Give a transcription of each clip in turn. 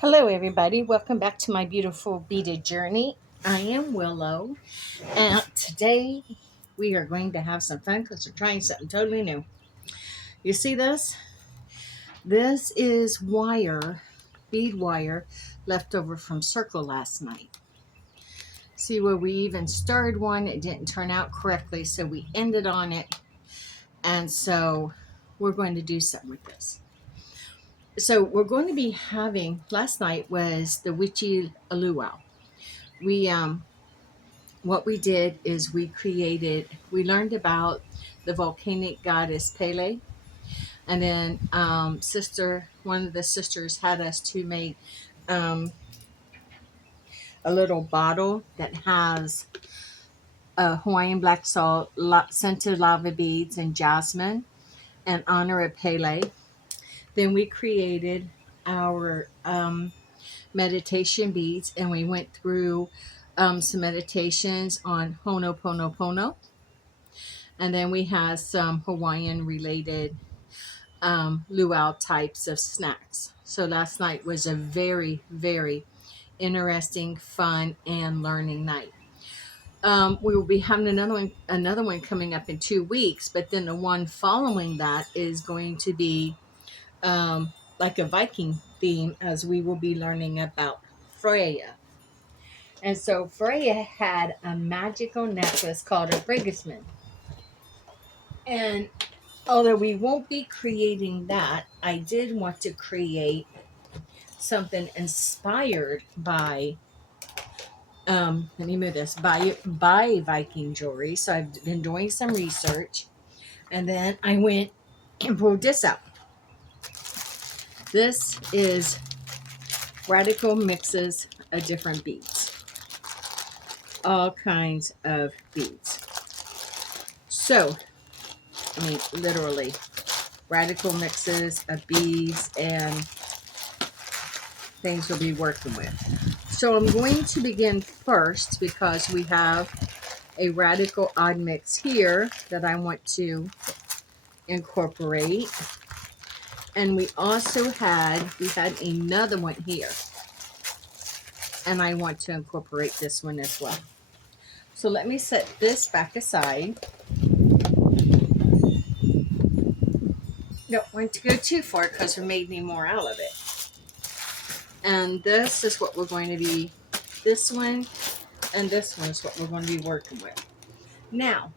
Hello, everybody. Welcome back to my beautiful beaded journey. I am Willow, and today we are going to have some fun because we're trying something totally new. You see this? This is wire, bead wire, left over from Circle last night. See where we even started one, it didn't turn out correctly, so we ended on it, and so we're going to do something with this. So we're going to be having, last night was the witchy luau. We what we did is we learned about the volcanic goddess Pele, and then one of the sisters had us to make um, a little bottle that has Hawaiian black salt, scented lava beads, and jasmine in honor of Pele. Then we created our meditation beads, and we went through some meditations on Ho'oponopono. And then we have some Hawaiian related luau types of snacks. So last night was a very, very interesting, fun, and learning night. We will be having another one coming up in 2 weeks, but then the one following that is going to be like a Viking theme, as we will be learning about Freya. And so Freya had a magical necklace called a Brigisman. And although we won't be creating that, I did want to create something inspired by let me move this by Viking jewelry. So I've been doing some research, and then I went and pulled this out. This is radical mixes of different beads, all kinds of beads. So I mean, literally radical mixes of beads and things we'll be working with. So I'm going to begin first because we have a radical odd mix here that I want to incorporate. And we had another one here. And I want to incorporate this one as well. So let me set this back aside. Don't want to go too far because we made any more out of it. And this is what we're going to be, this one and this one is what we're going to be working with. Now,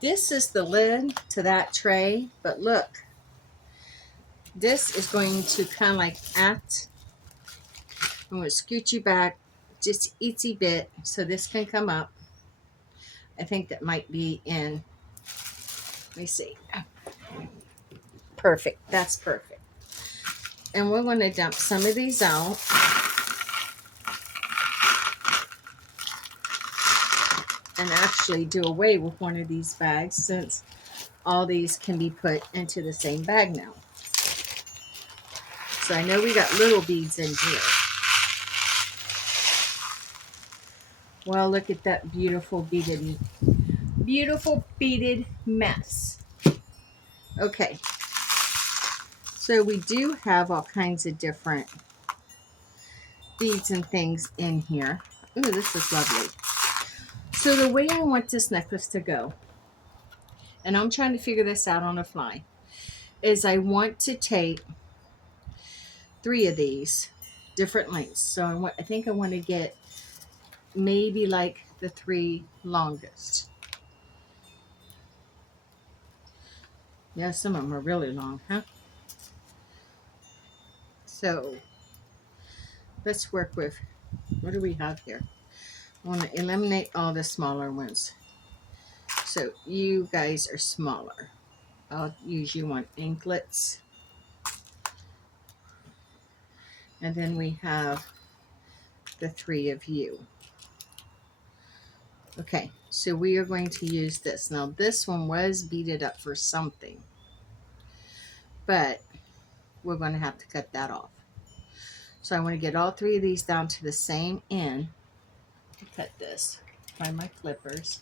this is the lid to that tray, but look, this is going to kind of like act. I'm going to scoot you back just itsy bit so this can come up. I think that might be in, let me see. Perfect. That's perfect. And we're going to dump some of these out. And actually do away with one of these bags, since all these can be put into the same bag now. So I know we got little beads in here. Well, look at that beautiful beaded mess. Okay. So we do have all kinds of different beads and things in here. Ooh, this is lovely. So the way I want this necklace to go, and I'm trying to figure this out on the fly, is I want to take 3 of these different lengths. So I think I want to get maybe like the 3 longest. Yeah, some of them are really long, huh? So let's work with, what do we have here? I want to eliminate all the smaller ones. So you guys are smaller. I'll use you on anklets. And then we have the 3 of you. Okay, so we are going to use this. Now this one was beaded up for something, but we're going to have to cut that off. So I want to get all 3 of these down to the same end. Cut this. Find my clippers.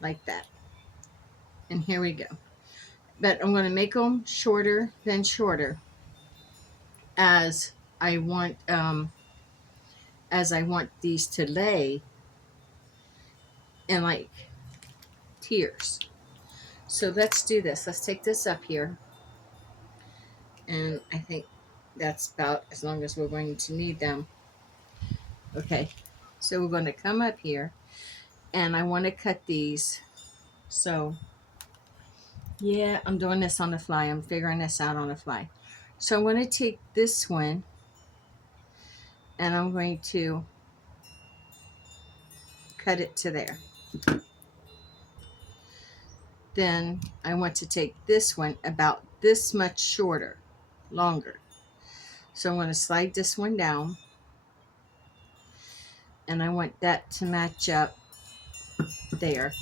like that. And here we go. But I'm going to make them shorter than shorter as I want these to lay in like tiers. So let's do this. Let's take this up here. And I think that's about as long as we're going to need them. Okay. So we're going to come up here and I want to cut these. So yeah, I'm doing this on the fly. I'm figuring this out on the fly. So I'm going to take this one and I'm going to cut it to there. Then I want to take this one about this much shorter, longer. So I'm going to slide this one down and I want that to match up there.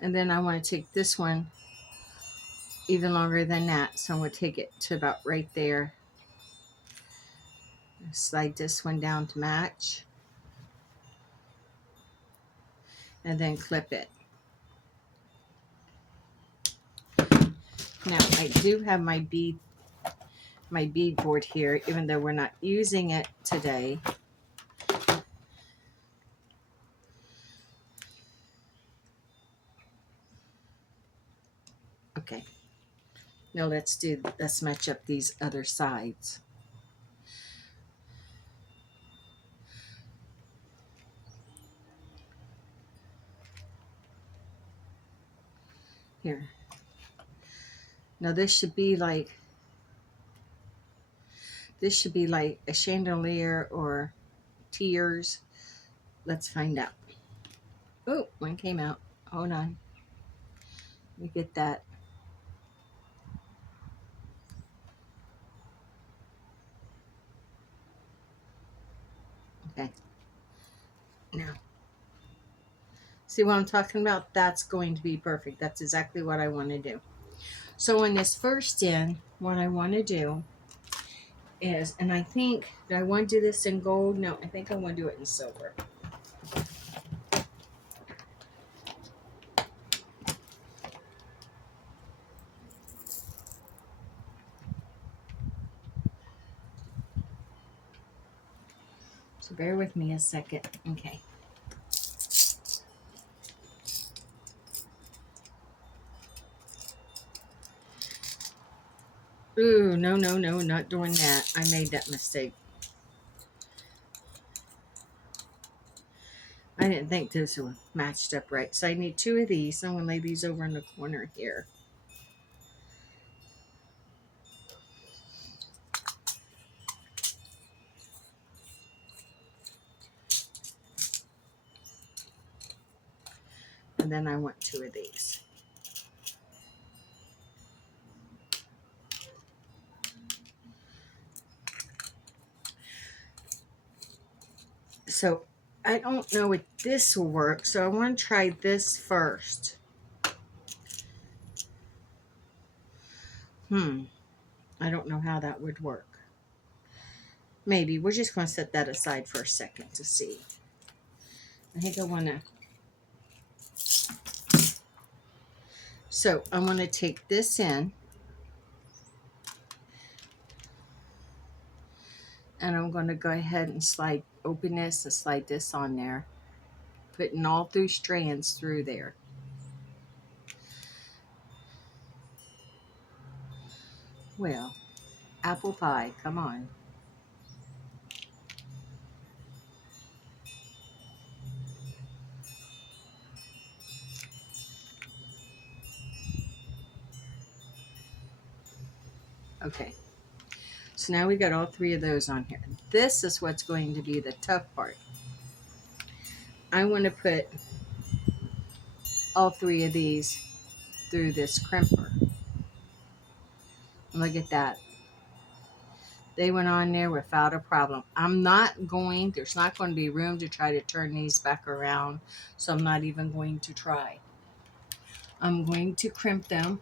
And then I want to take this one even longer than that. So I'm going to take it to about right there. Slide this one down to match. And then clip it. Now I do have my bead board here, even though we're not using it today. Okay. Now let's match up these other sides. Here. Now this should be like a chandelier or tiers. Let's find out. Oh, one came out. Hold on. Let me get that. Okay. Now, see what I'm talking about? That's going to be perfect. That's exactly what I want to do. So on this first end, what I want to do is, and I think, do I want to do this in gold? No, I think I want to do it in silver. So bear with me a second. Okay. Ooh, no, not doing that. I made that mistake. I didn't think those were matched up right. So I need two of these. I'm going to lay these over in the corner here. And then I want two of these. So I don't know if this will work. So I want to try this first. I don't know how that would work. Maybe. We're just going to set that aside for a second to see. I think I want to. So I'm going to take this in. And I'm going to go ahead and open this and slide this on there. Putting all through strands through there. Well, apple pie, come on. Okay. So now we got all three of those on here. This is what's going to be the tough part. I want to put all three of these through this crimper. Look at that. They went on there without a problem. There's not going to be room to try to turn these back around, so I'm not even going to try. I'm going to crimp them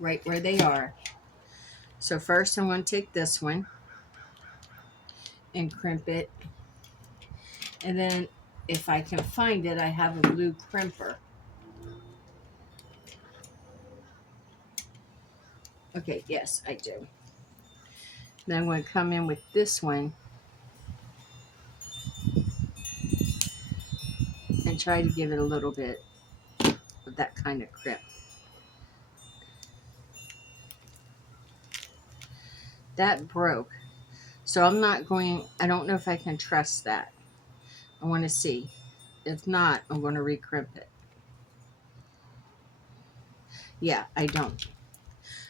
right where they are. So first I'm going to take this one and crimp it And then if I can find it, I have a blue crimper. Okay, yes, I do. Then I'm going to come in with this one and try to give it a little bit of that kind of crimp. That broke. So I'm not going, I don't know if I can trust that. I want to see. If not, I'm going to recrimp it. Yeah, I don't.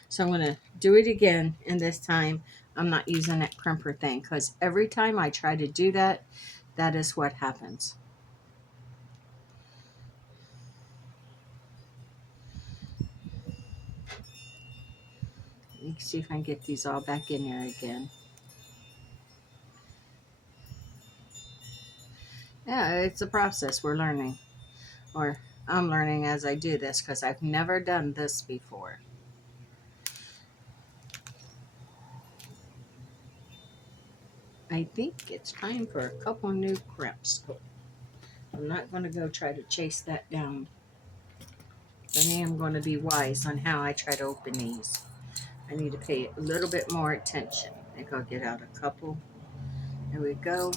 So I'm going to do it again, and this time I'm not using that crimper thing, because every time I try to do that, that is what happens. Let me see if I can get these all back in there again. Yeah, it's a process. We're learning. Or I'm learning as I do this, because I've never done this before. I think it's time for a couple new crimps. I'm not going to go try to chase that down. I am going to be wise on how I try to open these. I need to pay a little bit more attention. I think I'll get out a couple. There we go.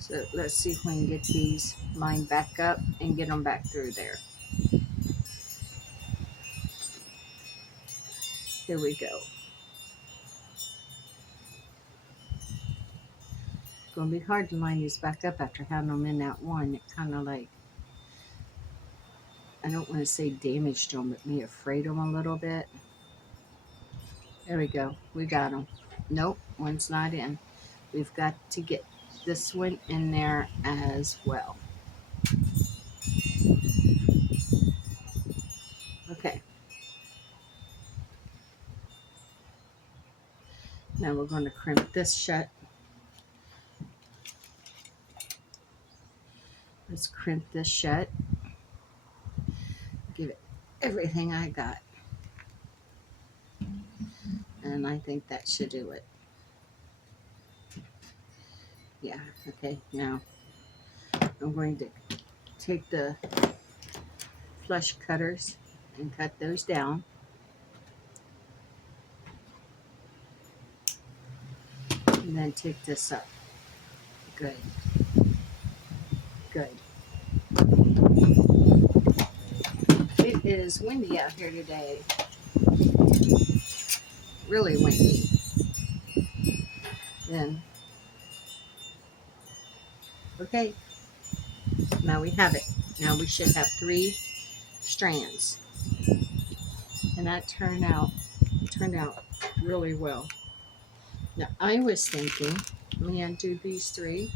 So let's see if we can get these lined back up and get them back through there. Here we go. It's going to be hard to line these back up after having them in that one. It kind of like, I don't want to say damaged them, but me afraid them a little bit. There we go. We got them. Nope, one's not in. We've got to get this one in there as well. Okay. Now we're going to crimp this shut. Let's crimp this shut. Give it everything I got. And I think that should do it. Yeah, okay. Now I'm going to take the flush cutters and cut those down. And then take this up. Good. Good. It is windy out here today. Really windy. Then, okay. Now we have it. Now we should have 3 strands. And that turned out really well. Now I was thinking, let me undo these 3.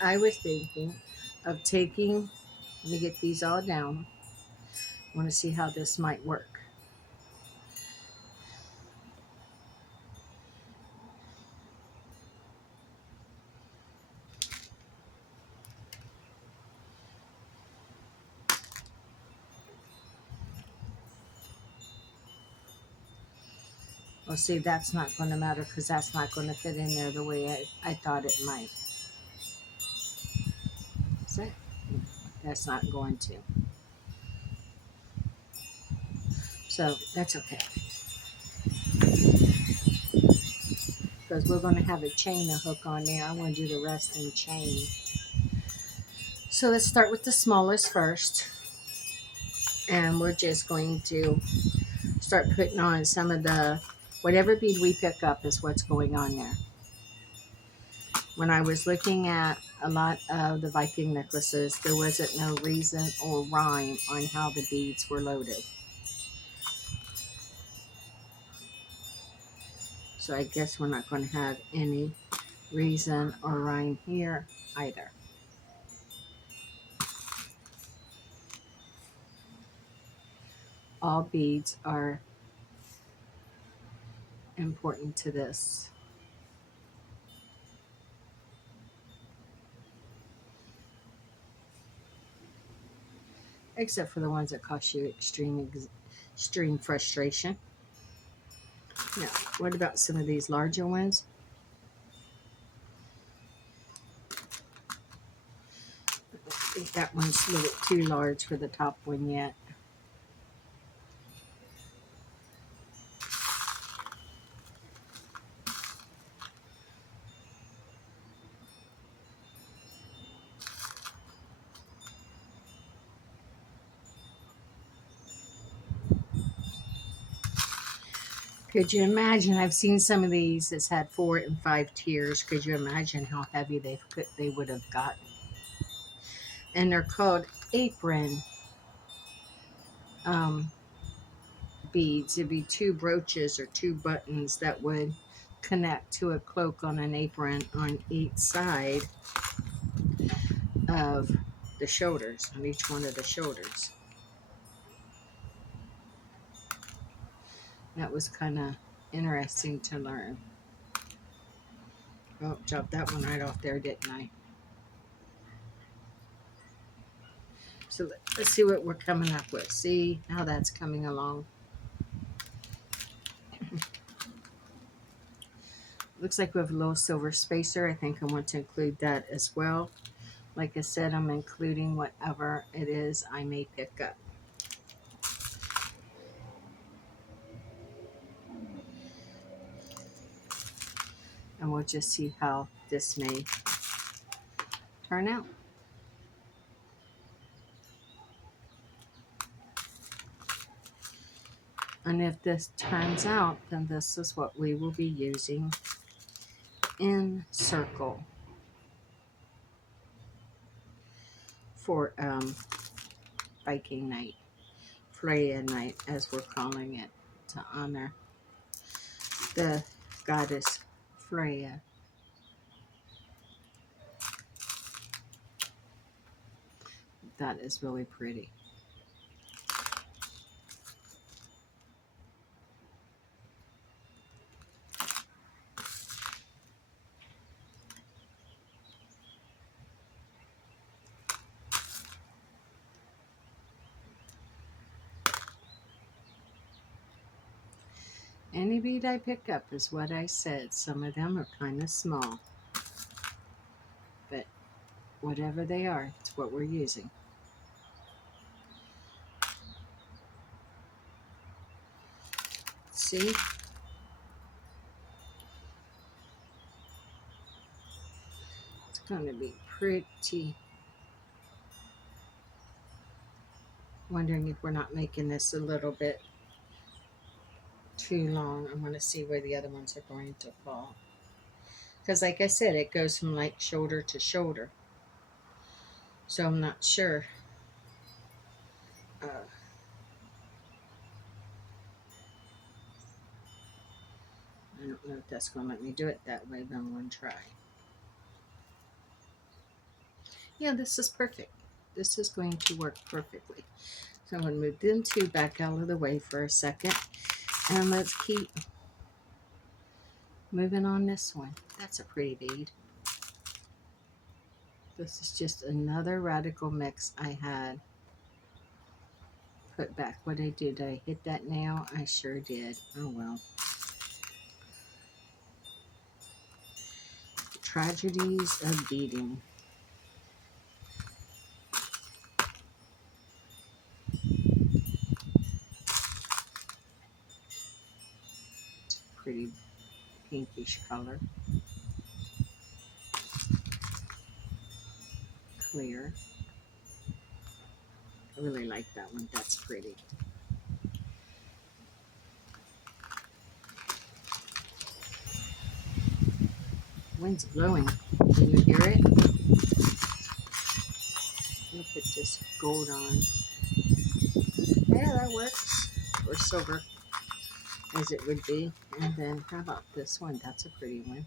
I was thinking of taking, let me get these all down. I want to see how this might work. Well, see, that's not going to matter because that's not going to fit in there the way I thought it might. See? That's not going to. So that's okay. Because we're going to have a chain to hook on there. I want to do the rest in chain. So let's start with the smallest first. And we're just going to start putting on some of the, whatever bead we pick up is what's going on there. When I was looking at a lot of the Viking necklaces, there wasn't no reason or rhyme on how the beads were loaded. So I guess we're not going to have any reason or rhyme here either. All beads are important to this. Except for the ones that cause you extreme frustration. Now, what about some of these larger ones? I think that one's a little too large for the top one yet. Could you imagine? I've seen some of these that's had 4 and 5 tiers. Could you imagine how heavy they would have gotten? And they're called apron um, beads. It'd be 2 brooches or 2 buttons that would connect to a cloak on an apron on each side of the shoulders, on each one of the shoulders. That was kind of interesting to learn. Oh, dropped that one right off there, didn't I? So let's see what we're coming up with. See how that's coming along. Looks like we have a little silver spacer. I think I want to include that as well. Like I said, I'm including whatever it is I may pick up. And we'll just see how this may turn out. And if this turns out, then this is what we will be using in circle for Viking night, Freya night, as we're calling it, to honor the goddess Freya. That is really pretty. Any bead I pick up is what I said. Some of them are kind of small. But whatever they are, it's what we're using. See? It's going to be pretty. Wondering if we're not making this a little bit too long. I'm going to see where the other ones are going to fall. Because like I said, it goes from like shoulder to shoulder. So I'm not sure. I don't know if that's going to let me do it that way, but I'm going to try. Yeah, this is perfect. This is going to work perfectly. So I'm going to move them 2 back out of the way for a second. And let's keep moving on this one. That's a pretty bead. This is just another radical mix I had put back. What did I do? Did I hit that nail? I sure did. Oh well. Tragedies of beading. Pretty pinkish color. Clear. I really like that one. That's pretty. Wind's blowing. Can you hear it? I'll put this gold on. Yeah, that works. Or silver, as it would be. And then how about this one? That's a pretty one.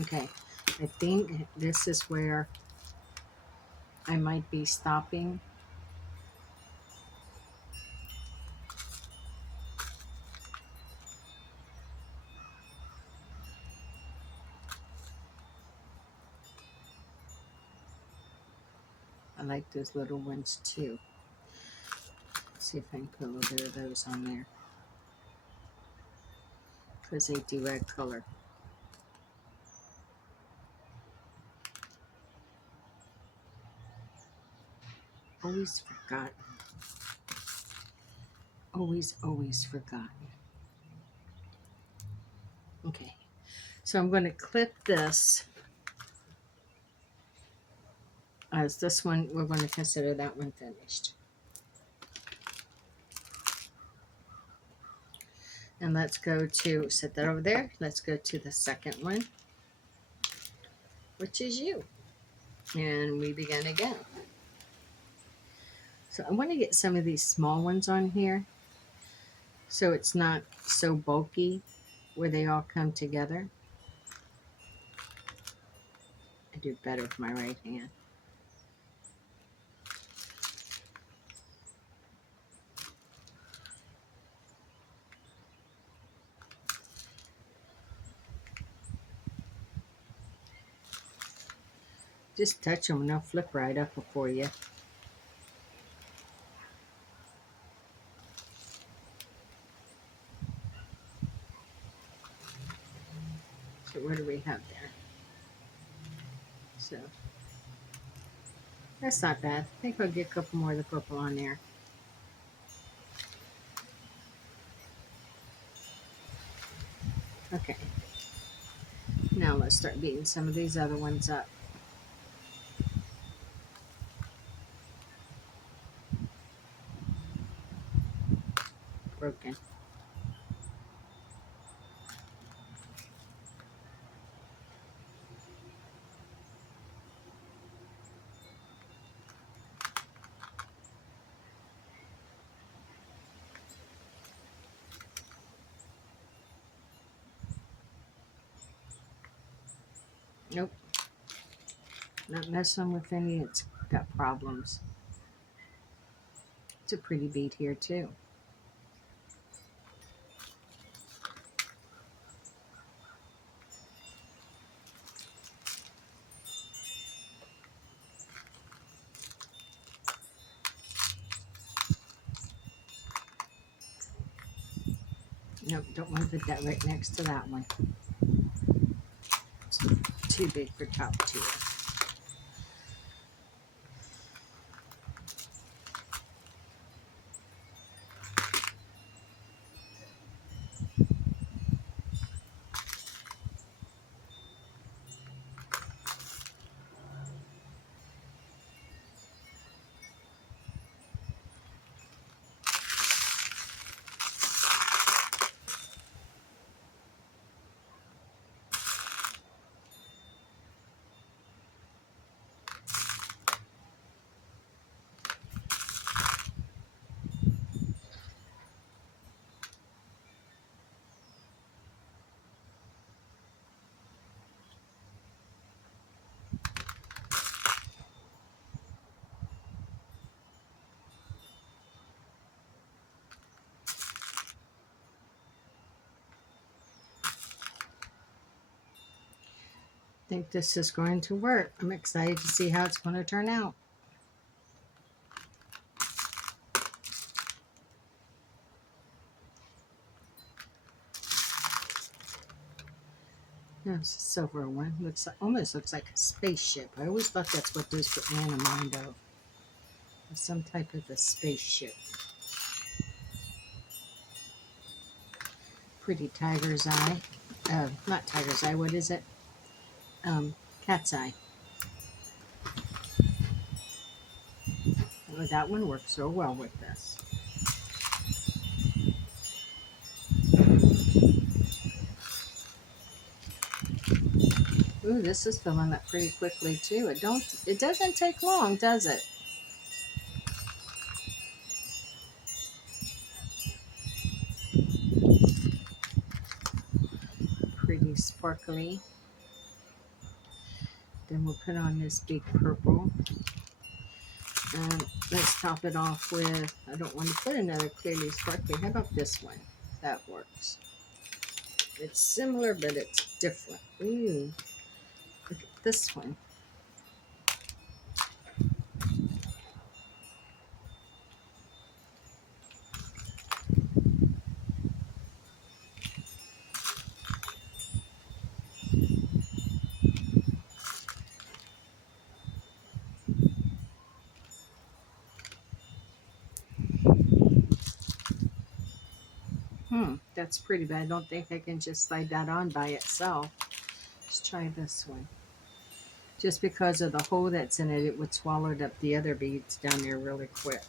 Okay, I think this is where I might be stopping. I like those little ones too. Let's see if I can put a little bit of those on there because they do add color. Always forgotten. Always forgotten. Okay, so I'm going to clip this as this one, we're going to consider that one finished. And let's go to, set that over there. Let's go to the second one, which is you. And we begin again. So I want to get some of these small ones on here so it's not so bulky where they all come together. I do better with my right hand. Just touch them and they'll flip right up for you. So what do we have there? So that's not bad. I think I'll get a couple more of the purple on there. Okay. Now let's start beating some of these other ones up. Broken. Nope. Not messing with any. It's got problems. It's a pretty bead here too. Nope, don't want to put that right next to that one. It's too big for top tier. I think this is going to work. I'm excited to see how it's going to turn out. Yeah, it's a silver one. Looks like, almost looks like a spaceship. I always thought that's what those put me in the mind of. Some type of a spaceship. Pretty tiger's eye. Not tiger's eye. What is it? Cat's eye. Oh, that one works so well with this. Ooh, this is filling up pretty quickly too. It doesn't take long, does it? Pretty sparkly. Then we'll put on this big purple. And let's top it off with, I don't want to put another clearly sparkly. How about this one? That works. It's similar, but it's different. Ooh, look at this one. That's pretty, but I don't think I can just slide that on by itself. Let's try this one. Just because of the hole that's in it, it would swallow up the other beads down there really quick.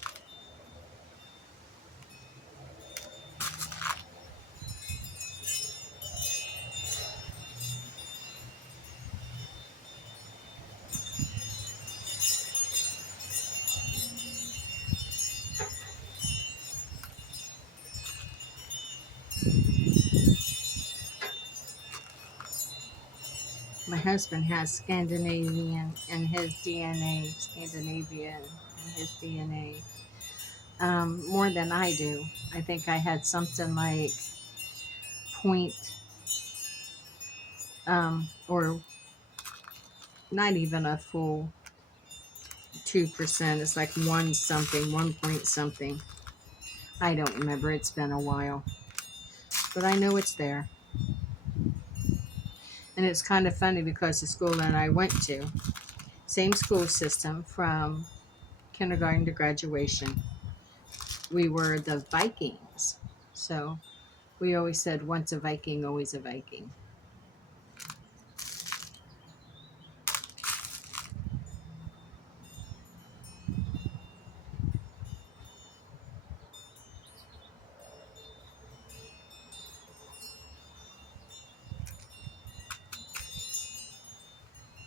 My husband has Scandinavian in his DNA, Scandinavian in his DNA, more than I do. I think I had something like point, or not even a full 2%. It's like one something, 1 point something. I don't remember. It's been a while. But I know it's there. And it's kind of funny because the school that I went to, same school system from kindergarten to graduation, we were the Vikings. So we always said, once a Viking, always a Viking.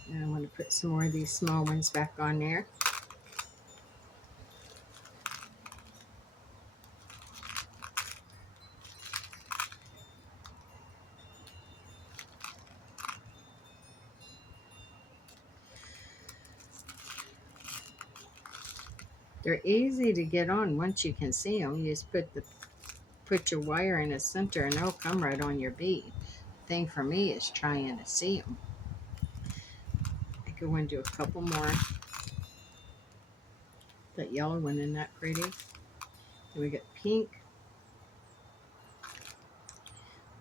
And I'm going to put some more of these small ones back on there. They're easy to get on once you can see them. You just put your wire in the center and they'll come right on your bead. The thing for me is trying to see them. I could want to do a couple more. That yellow one, isn't that pretty? Then we got pink,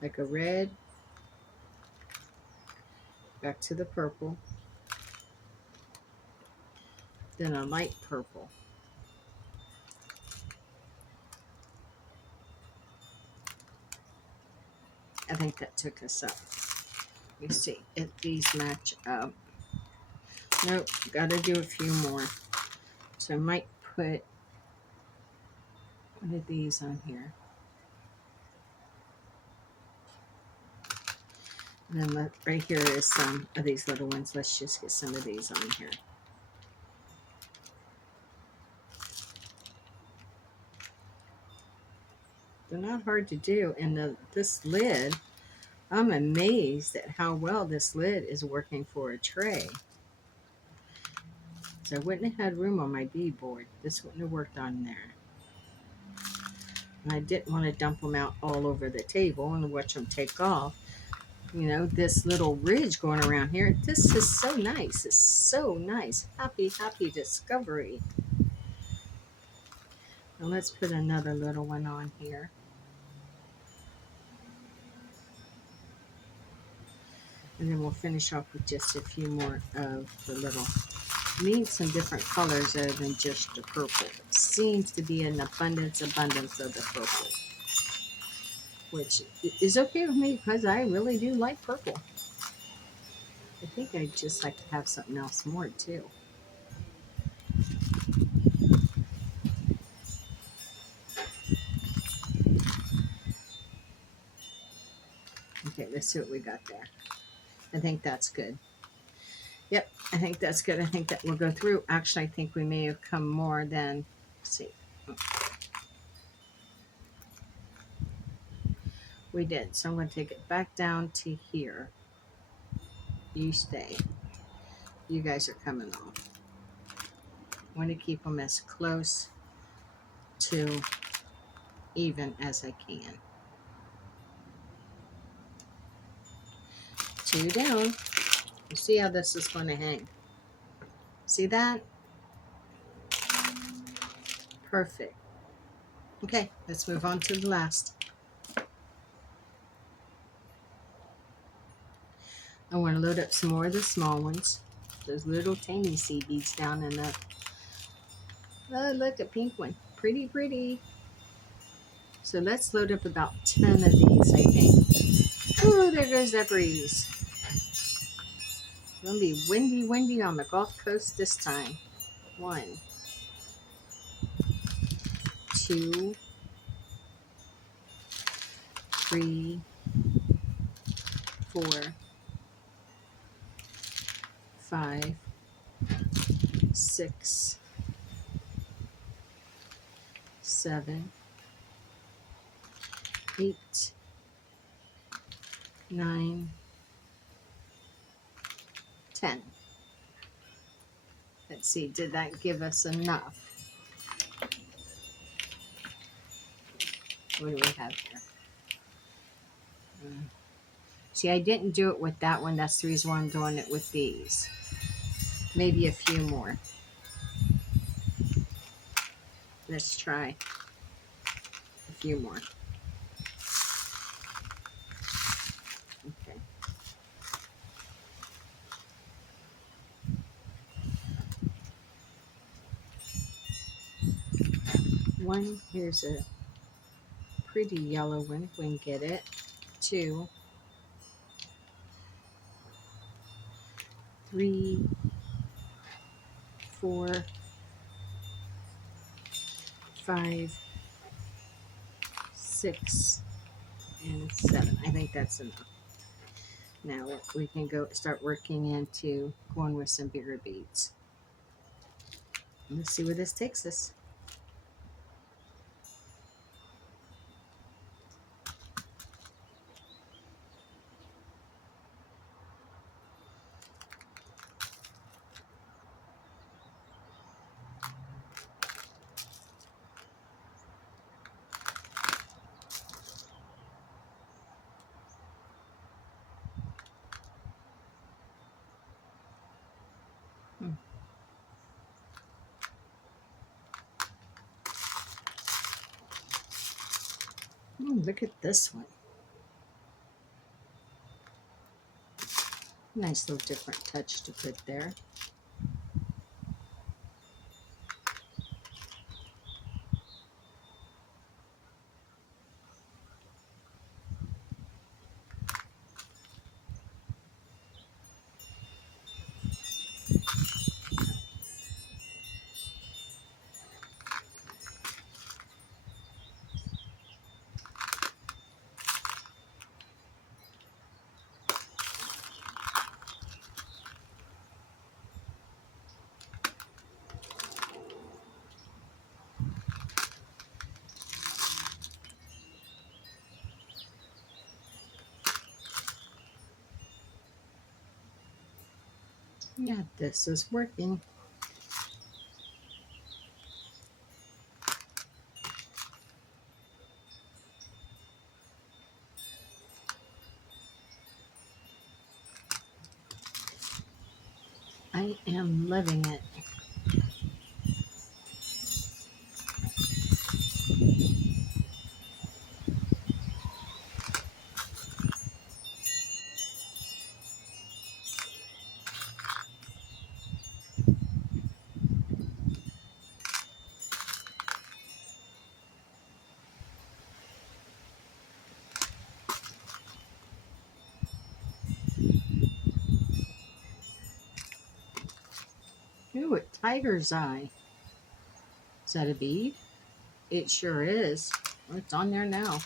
like a red, back to the purple, then a light purple. I think that took us up. Let me see if these match up. Nope, gotta do a few more. So I might put one of these on here. And then right here is some of these little ones. Let's just get some of these on here. They're not hard to do. And this lid, I'm amazed at how well this lid is working for a tray. So I wouldn't have had room on my bead board. This wouldn't have worked on there. And I didn't want to dump them out all over the table and watch them take off. You know, this little ridge going around here. This is so nice. It's so nice. Happy, happy discovery. Now let's put another little one on here. And then we'll finish off with just a few more of the little. Need some different colors other than just the purple. It seems to be an abundance of the purple. Which is okay with me because I really do like purple. I think I'd just like to have something else more too. Okay, let's see what we got there. I think that's good. Yep, I think that's good. I think that will go through. Actually, I think we may have come more than, let's see. We did. So I'm going to take it back down to here. You stay. you guys are coming off. I want to keep them as close to even as I can. 2 down. You see how this is going to hang. See that? Perfect. Okay, let's move on to the last. I want to load up some more of the small ones. Those little tiny seed beads down in the... Oh, look, a pink one. Pretty, pretty. So let's load up about 10 of these, I think. Oh, there goes that breeze. It's going to be windy, windy on the Gulf Coast this time. 1, 2, 3, 4, 5, 6, 7, 8, 9, 10. Let's see, did that give us enough? What do we have here? See, I didn't do it with that one. That's the reason why I'm doing it with these. Maybe a few more. Let's try a few more. Okay. One, here's a pretty yellow one, if we can get it. 2, 3, 4, 5, 6, and 7. I think that's enough. Now we can go start working into going with some bigger beads. Let's see where this takes us. Look at this one. Nice little different touch to put there. Yeah, this is working. I am loving it. Ooh, a tiger's eye. Is that a bead? It sure is. Oh, it's on there now.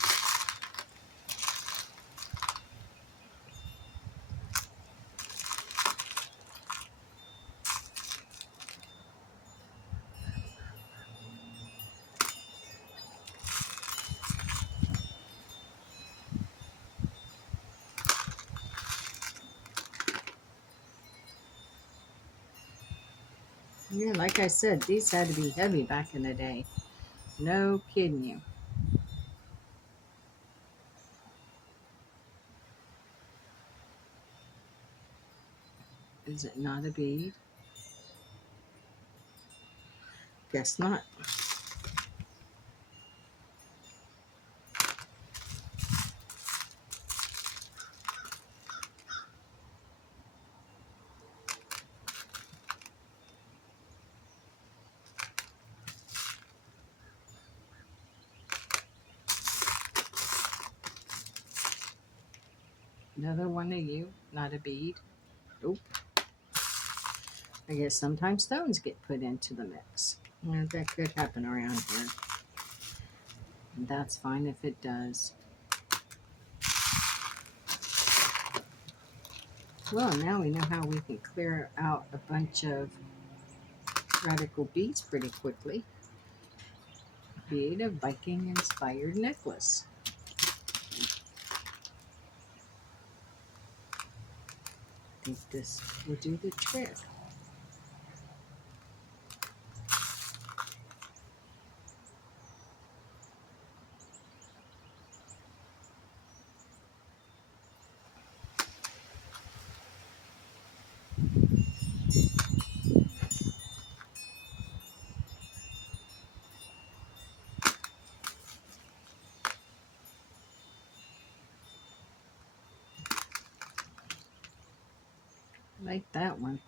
Yeah, like I said, these had to be heavy back in the day. No kidding you. Is it not a bead? Guess not. Another one of you, not a bead. Nope. I guess sometimes stones get put into the mix. Well, that could happen around here. And that's fine if it does. Well, now we know how we can clear out a bunch of radical beads pretty quickly. Create a Viking inspired necklace. I think this will do the trick. Like that one.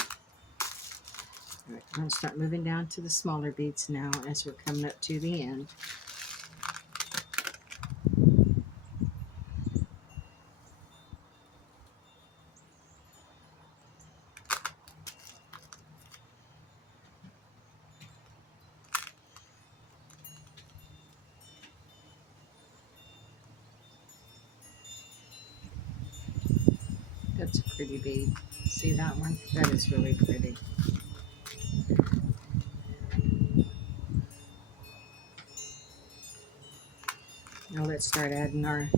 All right, I'm going to start moving down to the smaller beads now as we're coming up to the end. That's a pretty bead. See that one? That is really pretty. Now let's start adding our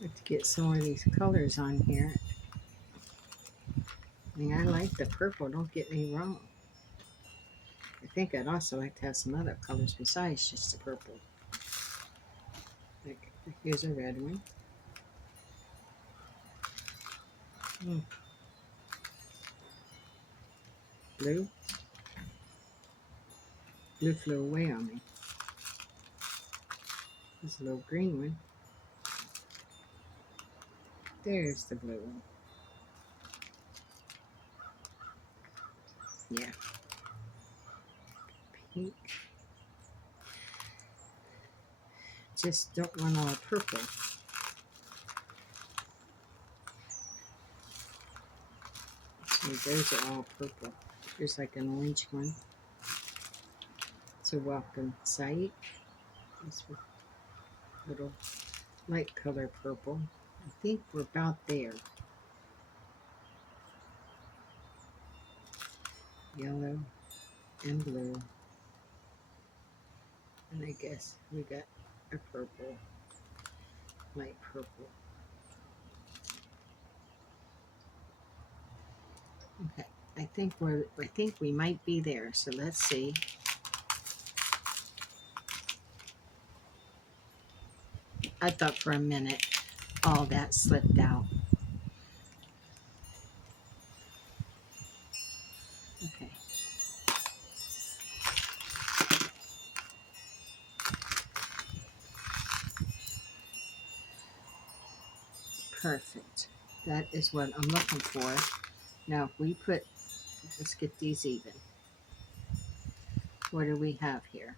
let's get some more of these colors on here. I mean, I like the purple, don't get me wrong. I think I'd also like to have some other colors besides just the purple. Like, here's a red one. Blue. Blue flew away on me. There's a little green one. There's the blue one. Yeah. Pink. Just don't want all purple. So those are all purple. There's like an orange one. It's a welcome sight. This little light color purple. I think we're about there. Yellow and blue. And I guess we got a purple, light purple. Okay, I think we might be there. So let's see. I thought for a minute all that slipped out. Okay. Perfect. That is what I'm looking for. Now, if we put, let's get these even. What do we have here?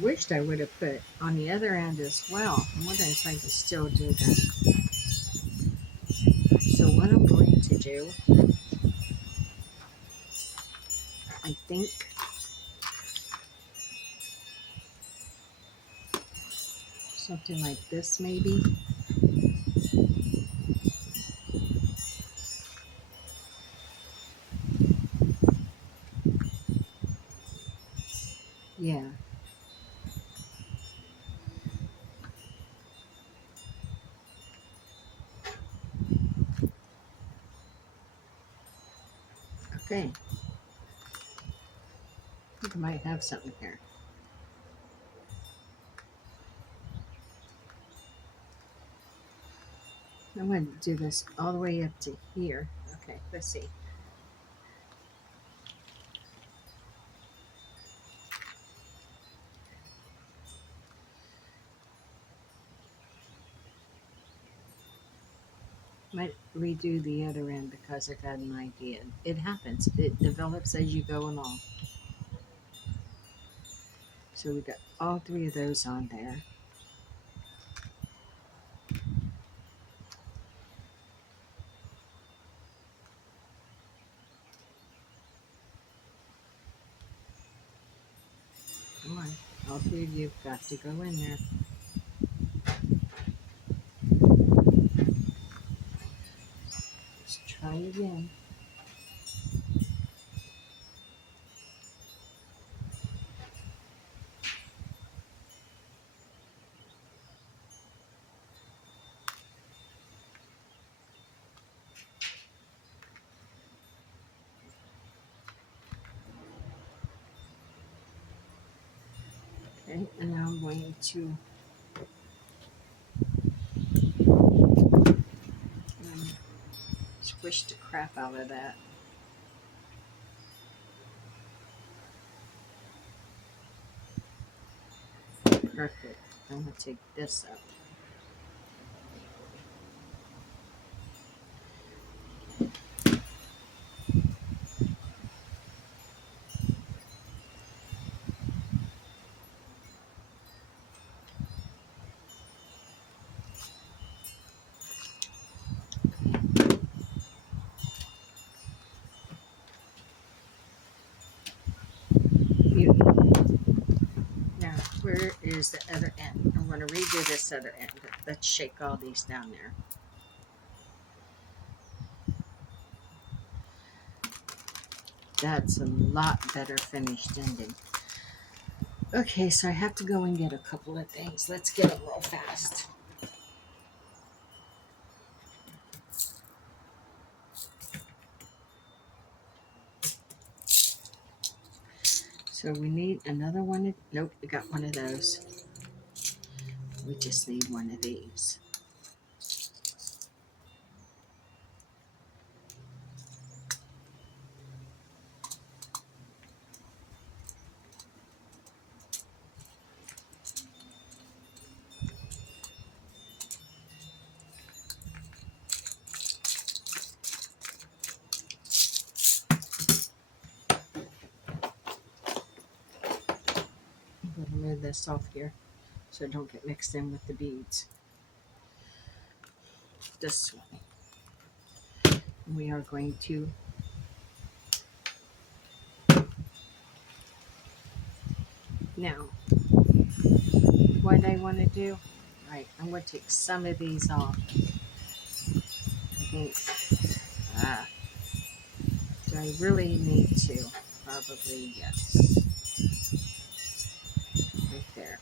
wished I would have put on the other end as well. I'm wondering if I can still do that. So what I'm going to do, I think, something like this maybe. Yeah. Okay. I think I might have something here. I'm going to do this all the way up to here. Okay, let's see. Might redo the other end because I got an idea. It happens. It develops as you go along. So we got all three of those on there. Come on. All three of you have got to go in there. Let's try again. Okay, and now I'm going to squish the crap out of that. Perfect. I'm going to take this up. Now, where is the other end? I'm going to redo this other end. Let's shake all these down there. That's a lot better finished ending. Okay, so I have to go and get a couple of things. Let's get them real fast. So we need another one. Nope, we got one of those. We just need one of these. I'm going to move this off here so it don't get mixed in with the beads. This one. We are going to now what I want to do, right, I'm going to take some of these off. I think, do I really need to? Probably yes. Right there.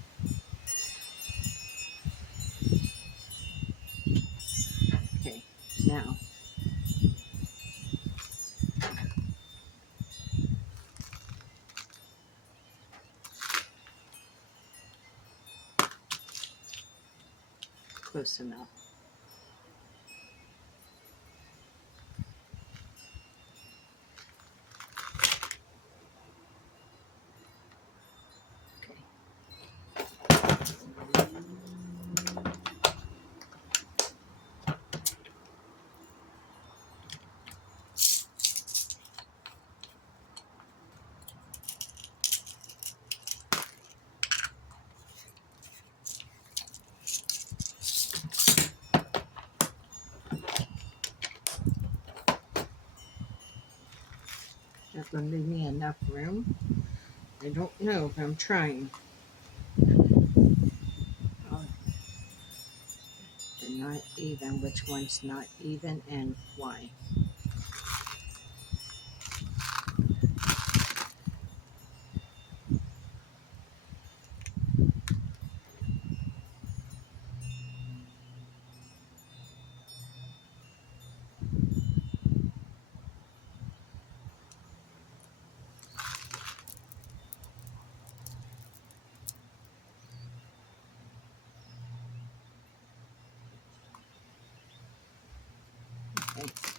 Okay, now close enough. Okay. That will leave me enough room. I don't know, but I'm trying. Oh, they're not even. Which one's not even and why? Okay.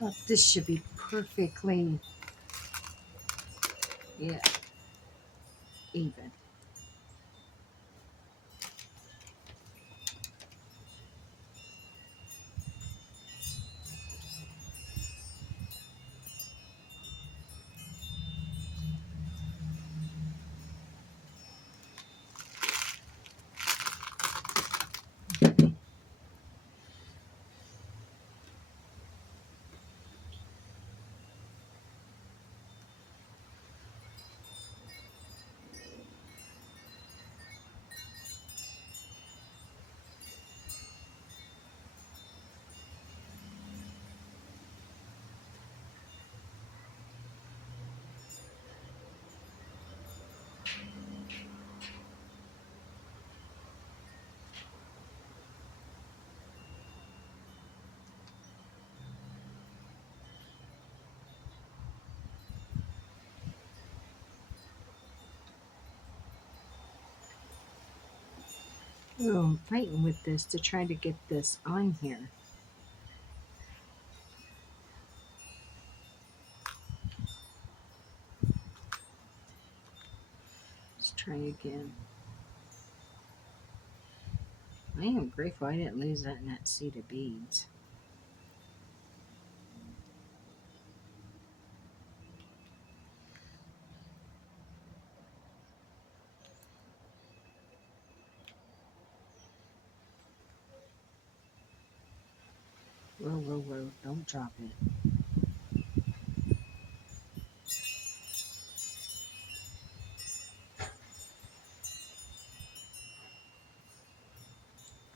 But this should be perfectly, yeah, even. Oh, I'm fighting with this to try to get this on here. Let's try again. I am grateful I didn't lose that in that seed of beads. Whoa, whoa, whoa, don't drop it.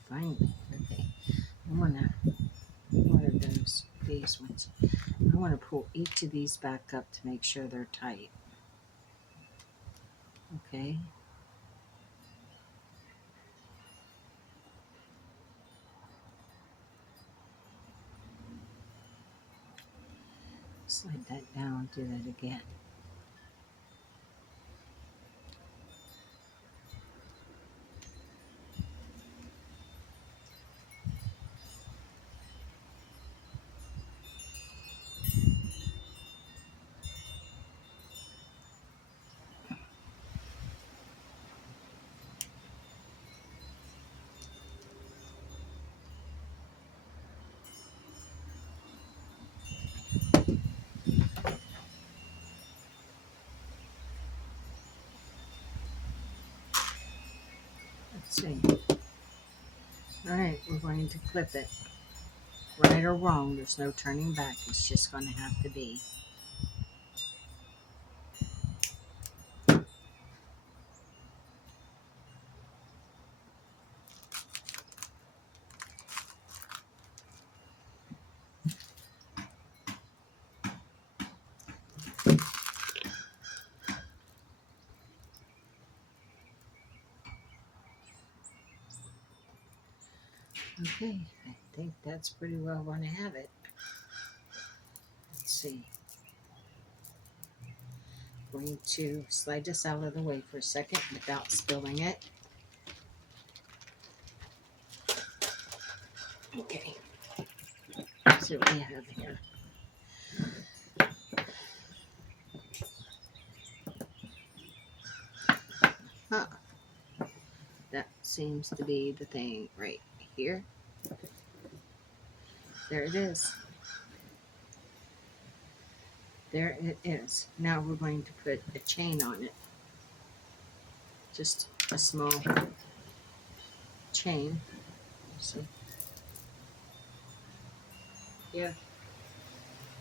Finally, okay. I want to, what are these ones? I want to pull each of these back up to make sure they're tight. Okay. Slide that down, do that again. Let's see. All right, we're going to clip it. Right or wrong, there's no turning back. It's just going to have to be. Okay, I think that's pretty well going to have it. Let's see. Going to slide this out of the way for a second without spilling it. Okay. Let's see what we have here. Huh. That's seems to be the thing right here. There it is. There it is. Now we're going to put a chain on it. Just a small chain. See? Yeah.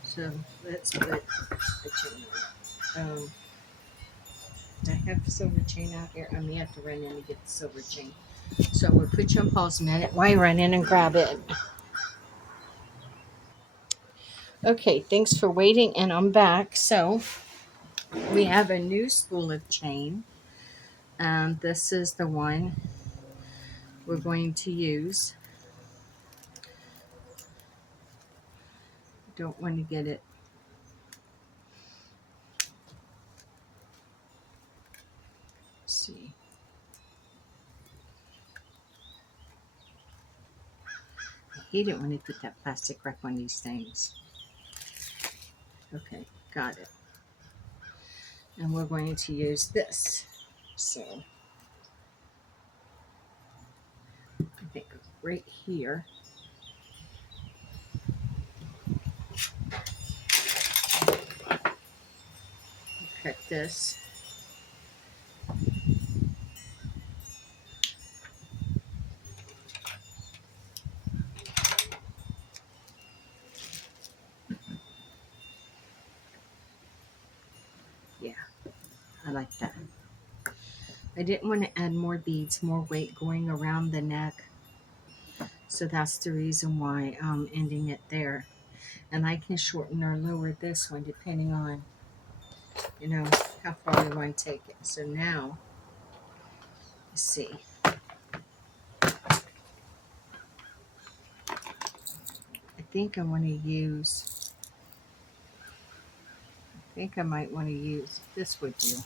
So let's put a chain on it. I have the silver chain out here. I may have to run in and get the silver chain. So we'll put you on pause a minute while I run in and grab it. Okay, thanks for waiting, and I'm back. So we have a new spool of chain. This is the one we're going to use. Don't want to get it. Let's see. I hate it when they put that plastic wrap on these things. Okay, got it. And we're going to use this. So I think right here. Cut this. Yeah, I like that. I didn't want to add more beads, more weight going around the neck. So that's the reason why I'm ending it there. And I can shorten or lower this one depending on, how far we want to take it. So now, let's see. I think I might want to use, this would do.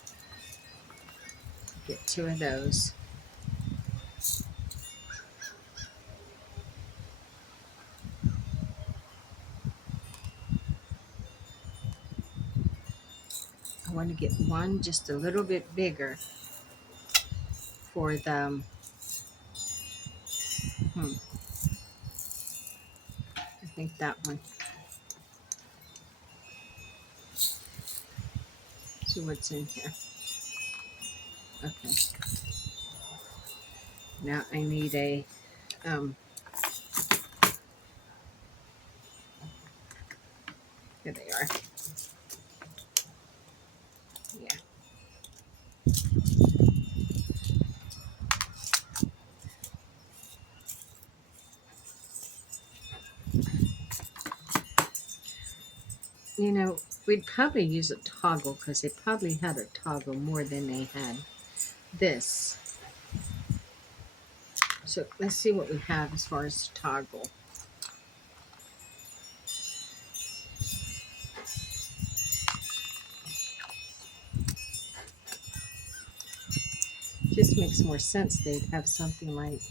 Get 2 of those. I want to get one just a little bit bigger for the, I think that one. See what's in here. Okay. Now I need a, here they are. Yeah. We'd probably use a toggle because they probably had a toggle more than they had this. So let's see what we have as far as toggle. Just makes more sense they'd have something like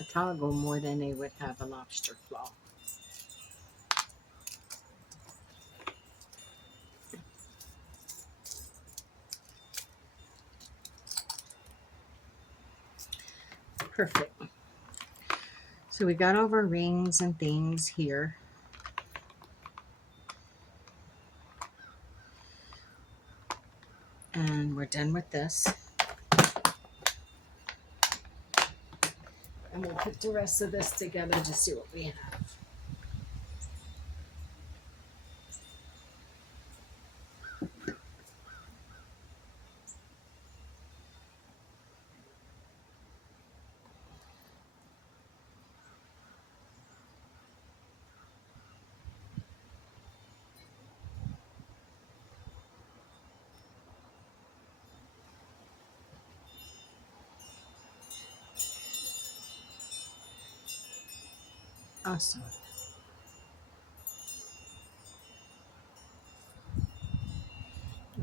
a toggle more than they would have a lobster claw. Perfect. So we got all of our rings and things here. And we're done with this. And we'll put the rest of this together to see what we have. Awesome.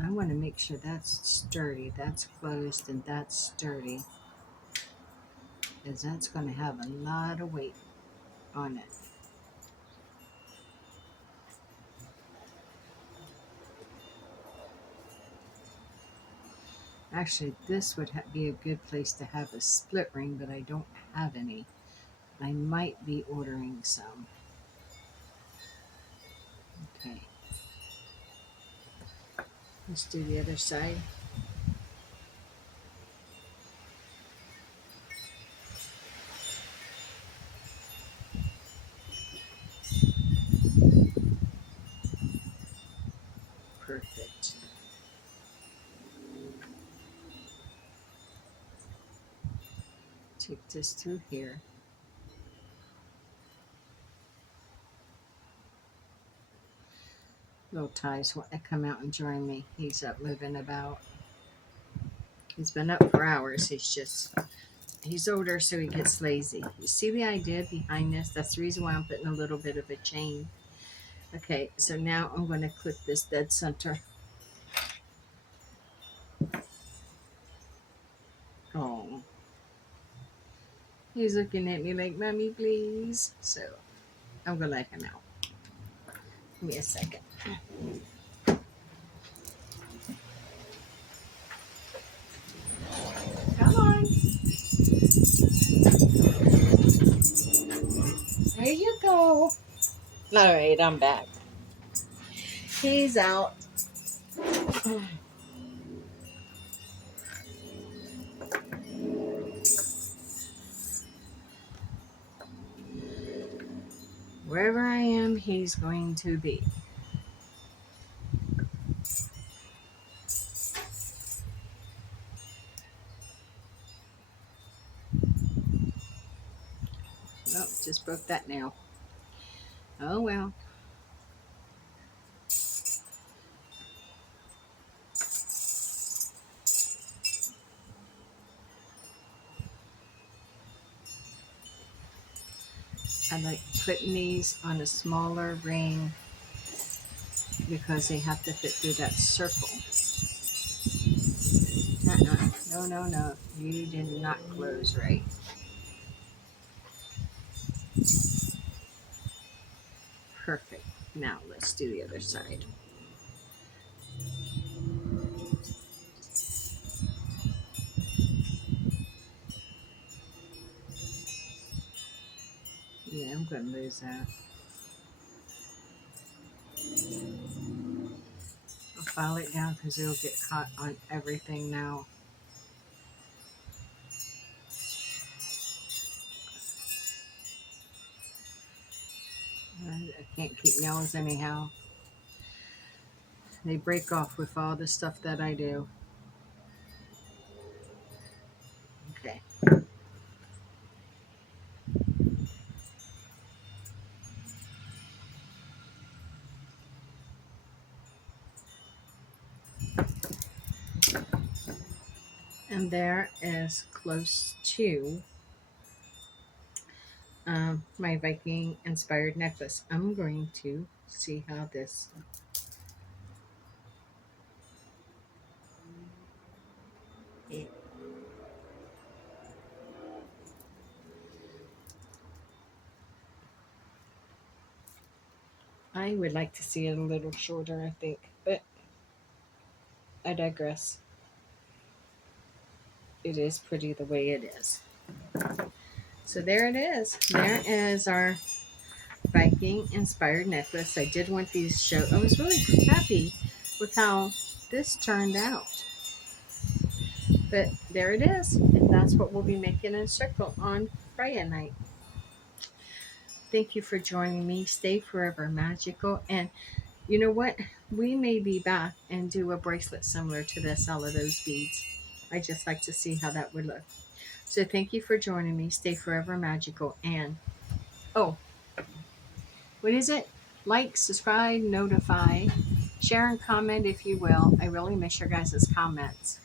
I want to make sure that's sturdy, that's closed, and that's sturdy. Because that's going to have a lot of weight on it. Actually, this would be a good place to have a split ring, but I don't have any. I might be ordering some. Okay, let's do the other side. Perfect. Take this through here. Little Ty's want to come out and join me. He's up moving about. He's been up for hours. He's older, so he gets lazy. You see the idea behind this? That's the reason why I'm putting a little bit of a chain. Okay, so now I'm going to clip this dead center. Oh, he's looking at me like, Mommy, please. So I'm going to let him out. Give me a second. Come on. There you go. All right, I'm back. He's out. Wherever I am, he's going to be. Oh, just broke that nail. Oh, well. I like putting these on a smaller ring because they have to fit through that circle. No, no, no. You did not close right. Perfect. Now let's do the other side. Yeah, I'm going to lose that. I'll file it down because it'll get caught on everything now. I can't keep nails anyhow. They break off with all the stuff that I do. Okay. And there is close to my Viking inspired necklace. I'm going to see how this. I would like to see it a little shorter, I think, but I digress. It is pretty the way it is. So there it is. There is our Viking inspired necklace. I did want these show. I was really happy with how this turned out. But there it is. And that's what we'll be making in circle on Freya night. Thank you for joining me. Stay forever magical. And you know what? We may be back and do a bracelet similar to this, all of those beads. I just like to see how that would look. So thank you for joining me. Stay forever magical. And oh, what is it? Like, subscribe, notify, share, and comment if you will. I really miss your guys' comments.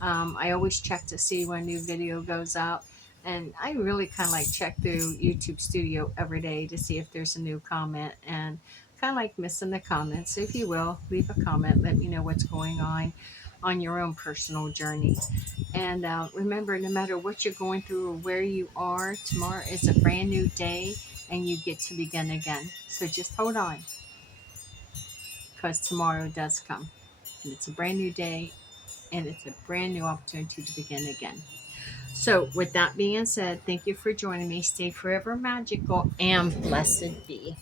I always check to see when a new video goes out. And I really kind of like check through YouTube Studio every day to see if there's a new comment. And kind of like missing the comments. So if you will, leave a comment. Let me know what's going on your own personal journey. And remember, no matter what you're going through or where you are, tomorrow is a brand new day and you get to begin again. So just hold on because tomorrow does come and it's a brand new day and it's a brand new opportunity to begin again. So, with that being said, thank you for joining me. Stay forever magical and blessed be.